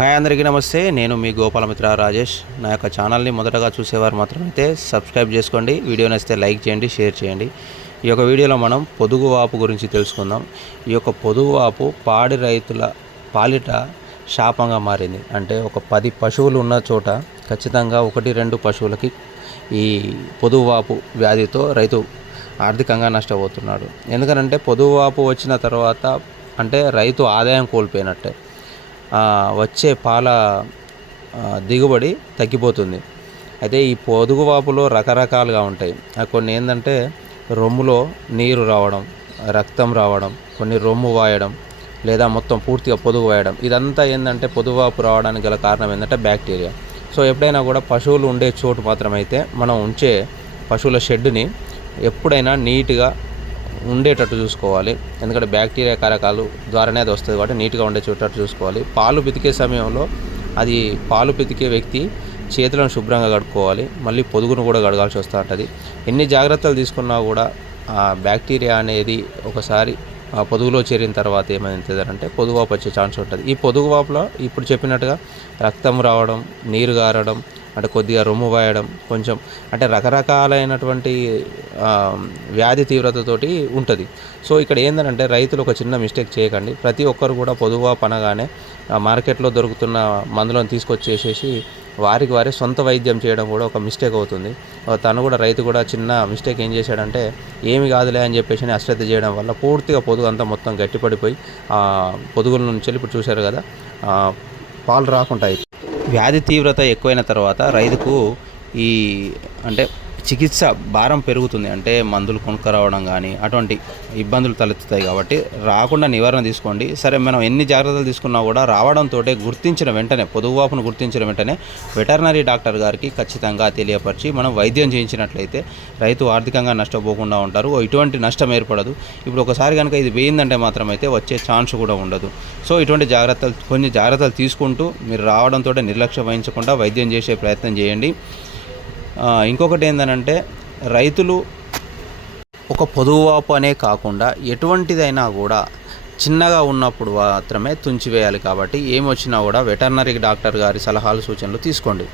Hi అందరికీ నమస్తే. నేను మీ గోపాలమిత్ర రాజేష్. నా యొక్క ఛానల్ని మొదటగా చూసేవారు మాత్రమైతే సబ్స్క్రైబ్ చేసుకోండి. వీడియో నచ్చితే లైక్ చేయండి, షేర్ చేయండి. ఈ యొక్క వీడియోలో మనం పొదుగువాపు గురించి తెలుసుకుందాం. ఈ యొక్క పొదుగువాపు పాడి రైతుల పాలిట శాపంగా మారింది. అంటే ఒక 10 పశువులు ఉన్న చోట ఖచ్చితంగా 1-2 పశువులకి ఈ పొదుగువాపు వ్యాధితో రైతు ఆర్థికంగా నష్టపోతున్నాడు. ఎందుకనంటే పొదుగువాపు వచ్చిన తర్వాత అంటే రైతు ఆదాయం కోల్పోయినట్టే, వచ్చే పాల దిగుబడి తగ్గిపోతుంది. అయితే ఈ పొదుగువాపులో రకరకాలుగా ఉంటాయి. కొన్ని ఏంటంటే రొమ్ములో నీరు రావడం, రక్తం రావడం, కొన్ని రొమ్ము వాయడం, లేదా మొత్తం పూర్తిగా పొదుగు వాయడం. ఇదంతా ఏంటంటే పొదుగువాపు రావడానికి గల కారణం ఏంటంటే బ్యాక్టీరియా. సో ఎప్పుడైనా కూడా పశువులు ఉండే చోటు మాత్రమైతే మనం ఉంచే పశువుల షెడ్ని ఎప్పుడైనా నీట్గా ఉండేటట్టు చూసుకోవాలి. ఎందుకంటే బ్యాక్టీరియా కారకాలు ద్వారానే అది వస్తుంది కాబట్టి నీట్గా ఉండే చోటట్టు చూసుకోవాలి. పాలు పితికే సమయంలో అది పాలు పితికే వ్యక్తి చేతులను శుభ్రంగా కడుక్కోవాలి. మళ్ళీ పొదుగును కూడా కడగాల్సి వస్తూ ఉంటుంది. ఎన్ని జాగ్రత్తలు తీసుకున్నా కూడా బ్యాక్టీరియా అనేది ఒకసారి పొదుగులో చేరిన తర్వాత ఏమైతుందంటే పొదుగువాపు వచ్చే ఛాన్స్ ఉంటుంది. ఈ పొదుగువాపులో ఇప్పుడు చెప్పినట్టుగా రక్తం రావడం, నీరు గారడం, అంటే కొద్దిగా రొమ్ము వాయడం, కొంచెం అంటే రకరకాలైనటువంటి వ్యాధి తీవ్రతతోటి ఉంటుంది. సో ఇక్కడ ఏంటంటే రైతులు ఒక చిన్న మిస్టేక్ చేయకండి. ప్రతి ఒక్కరు కూడా పొదుగువాపు అనగానే మార్కెట్లో దొరుకుతున్న మందులను తీసుకొచ్చేసేసి వారికి వారి సొంత వైద్యం చేయడం కూడా ఒక మిస్టేక్ అవుతుంది. తను కూడా రైతు కూడా చిన్న మిస్టేక్ ఏం చేశాడంటే ఏమి కాదులే అని చెప్పేసి అశ్రద్ధ చేయడం వల్ల పూర్తిగా పొదుగు అంతా మొత్తం గట్టిపడిపోయి పొదుగుల నుంచి ఇప్పుడు చూశారు కదా పాలు రాకుండా. వ్యాధి తీవ్రత ఎక్కువైన తర్వాత రైతుకు ఈ అంటే చికిత్స భారం పెరుగుతుంది. అంటే మందులు కొనుక్కరావడం కానీ అటువంటి ఇబ్బందులు తలెత్తుతాయి. కాబట్టి రాకుండా నివారణ తీసుకోండి. సరే, మనం ఎన్ని జాగ్రత్తలు తీసుకున్నా కూడా రావడంతో గుర్తించిన వెంటనే పొదుగువాపును గుర్తించిన వెంటనే వెటర్నరీ డాక్టర్ గారికి ఖచ్చితంగా తెలియపరిచి మనం వైద్యం చేయించినట్లయితే రైతు ఆర్థికంగా నష్టపోకుండా ఉంటారు. ఇటువంటి నష్టం ఏర్పడదు. ఇప్పుడు ఒకసారి కనుక ఇది వేయిందంటే మాత్రం అయితే వచ్చే ఛాన్స్ కూడా ఉండదు. సో ఇటువంటి కొన్ని జాగ్రత్తలు తీసుకుంటూ మీరు రావడంతో నిర్లక్ష్యం వహించకుండా వైద్యం చేసే ప్రయత్నం చేయండి. ఇంకొకటి ఏంటంటే రైతులు ఒక పొదుగువాపు అనే కాకుండా ఎటువంటిదైనా కూడా చిన్నగా ఉన్నప్పుడు మాత్రమే తుంచివేయాలి. కాబట్టి ఏమొచ్చినా కూడా వెటర్నరీ డాక్టర్ గారి సలహాలు సూచనలు తీసుకోండి.